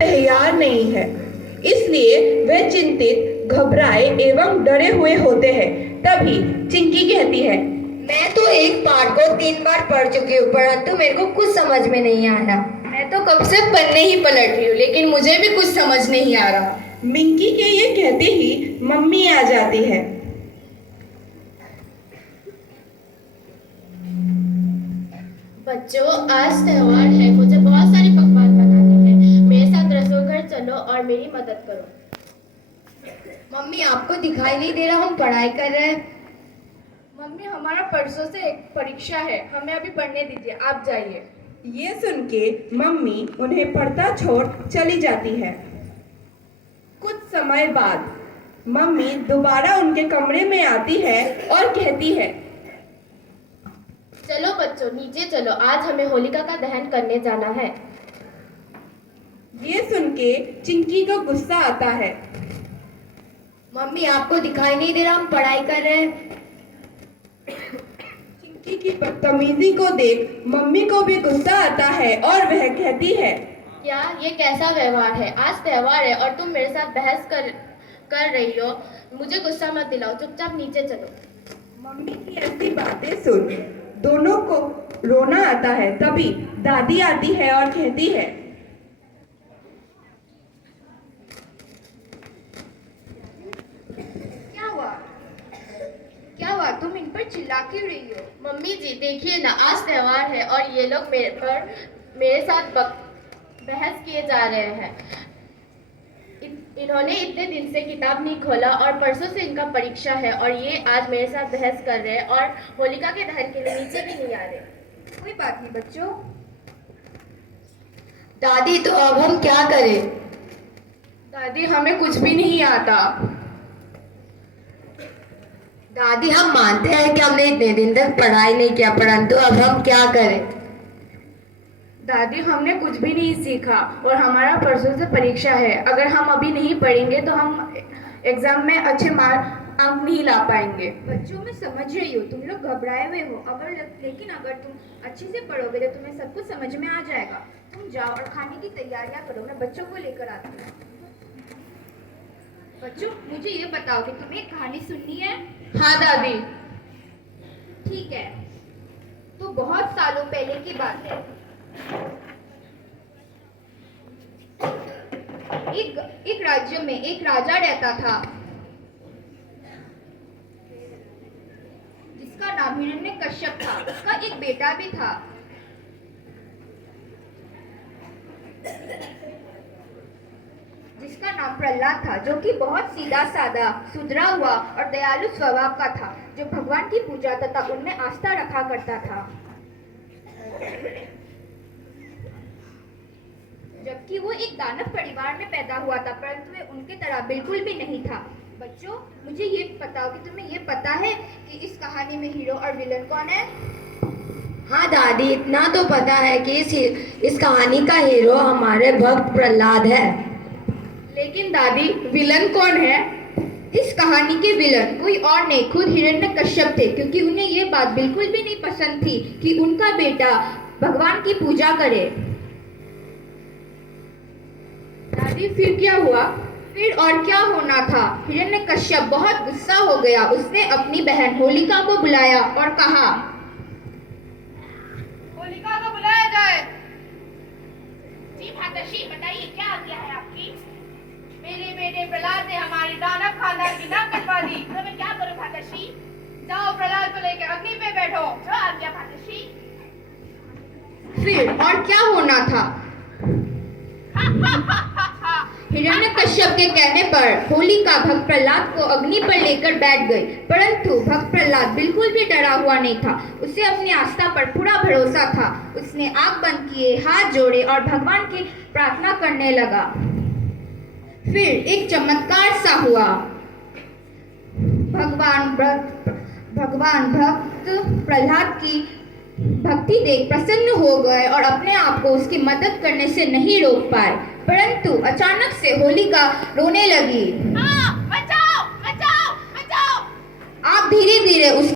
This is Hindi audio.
तैयार नहीं है, इसलिए वे चिंतित, घबराए एवं डरे हुए होते हैं। तभी चिंकी कहती है, मैं तो एक पाठ को 3 बार पढ़ चुकी हूँ, परंतु मेरे को कुछ समझ में नहीं आया। मैं तो कब से पन्ने ही पलट रही हूँ, लेकिन मुझे भी कुछ समझ नहीं आ रहा। मिंकी के ये कहते ही मम्मी आ जाती है। बच्चों, आज त्योहार है, मुझे बहुत सारे पकवान बनाने हैं। मेरे साथ रसोई घर चलो और मेरी मदद करो। मम्मी, आपको दिखाई नहीं दे रहा हम पढ़ाई कर रहे हैं? मम्मी, हमारा परसों से एक परीक्षा है, हमें अभी पढ़ने दीजिए, आप जाइए। ये सुन के मम्मी उन्हें पढ़ता छोड़ चली जाती है। कुछ समय बाद मम्मी दोबारा उनके कमरे में आती है और कहती है, चलो बच्चों, नीचे चलो, आज हमें होलिका का दहन करने जाना है। ये सुन के चिंकी को गुस्सा आता है। मम्मी, आपको दिखाई नहीं दे रहा हम पढ़ाई कर रहे हैं? चिंकी की बदतमीजी को देख मम्मी को भी गुस्सा आता है और वह कहती है, क्या ये कैसा व्यवहार है? आज त्योहार है और तुम मेरे साथ बहस कर रही हो। मुझे गुस्सा मत दिलाओ, चुपचाप नीचे चलो। मम्मी की ऐसी बातें सुन दोनों को रोना आता है। तभी दादी आती है और कहती है, क्या हुआ? तुम इन पर चिल्ला क्यों रही हो? मम्मी जी, देखिए ना, आज त्योहार है और ये लोग मेरे साथ बहस किए जा रहे हैं। इन्होंने इतने दिन से किताब नहीं खोला और परसों से इनका परीक्षा है और ये आज मेरे साथ बहस कर रहे हैं और होलिका के दहन के लिए नीचे भी नहीं आ रहे। कोई बात नहीं बच्चों। दादी, तो अब हम क्या करें? दादी, हमें कुछ भी नहीं आता। दादी, हम मानते हैं कि हमने इतने दिन तक पढ़ाई नहीं किया, परंतु अब हम क्या करें? दादी, हमने कुछ भी नहीं सीखा और हमारा परसों से परीक्षा है। अगर हम अभी नहीं पढ़ेंगे तो हम एग्जाम में अच्छे अंक नहीं ला पाएंगे। बच्चों, मैं समझ रही हूँ तुम लोग घबराए हुए हो, लेकिन अगर तुम अच्छे से पढ़ोगे तो तुम्हें सब कुछ समझ में आ जाएगा। तुम जाओ और खाने की तैयारियां करो, मैं बच्चों को लेकर आती हूँ। बच्चों, मुझे ये बताओ कि तुम्हें एक कहानी सुननी है? हाँ दादी। ठीक है, तो बहुत सालों पहले की बात है। एक राज्य में एक राजा रहता था जिसका नाम हिरण्यकश्यप था। उसका एक बेटा भी था जिसका नाम प्रहलाद था, जो कि बहुत सीधा साधा, सुधरा हुआ और दयालु स्वभाव का था, जो भगवान की पूजा तथा उनमें आस्था रखा करता था। जबकि वो एक दानव परिवार में पैदा हुआ था, परंतु वे उनके तरह बिल्कुल भी नहीं था। बच्चों, मुझे ये बताओ कि तुम्हें ये पता है कि इस कहानी में हीरो और विलन कौन है? हाँ दादी, इतना तो पता है कि इस कहानी का हीरो हमारे भक्त प्रहलाद है। लेकिन दादी, विलन कौन है? इस कहानी के विलन कोई और नहीं, खुद हिरण्यकश्यप थे, क्योंकि उन्हें ये बात बिल्कुल भी नहीं पसंद थी कि उनका बेटा भगवान की पूजा करे। दादी, फिर क्या हुआ? फिर और क्या होना था, हिरण्यकश्यप बहुत गुस्सा हो गया। उसने अपनी बहन होलिका को बुलाया और कहा, होलिका को बुलाया जाए। जी माताश्री, बताइए क्या आज्ञा है आपकी? मेरे बेटे प्रहलाद ने हमारे दानव खानदान की नाक कटवा दी, तो मैं क्या करूं माताश्री? जाओ, प्रहलाद को लेकर अग्नि पे बैठो। जो आज्ञा माताश्री। फिर और क्या होना था? हिरण्यकश्यप के कहने पर होलिका भक्त प्रहलाद को अग्नि पर लेकर बैठ गई, परंतु भक्त प्रहलाद बिल्कुल भी डरा हुआ नहीं था। उसे अपनी आस्था पर पूरा भरोसा था। उसने आंख बंद किए, हाथ जोड़े और भगवान की प्रार्थना करने लगा। फिर एक चमत्कार सा हुआ। भगवान भक्त प्रहलाद की भक्ति देख प्रसन्न हो गए और अपने आप को उसकी मदद करने से नहीं रोक पाए, परंतु अचानक से होलिका रोने लगी। बचाओ, बचाओ, बचाओ। आप धीरे धीरे उस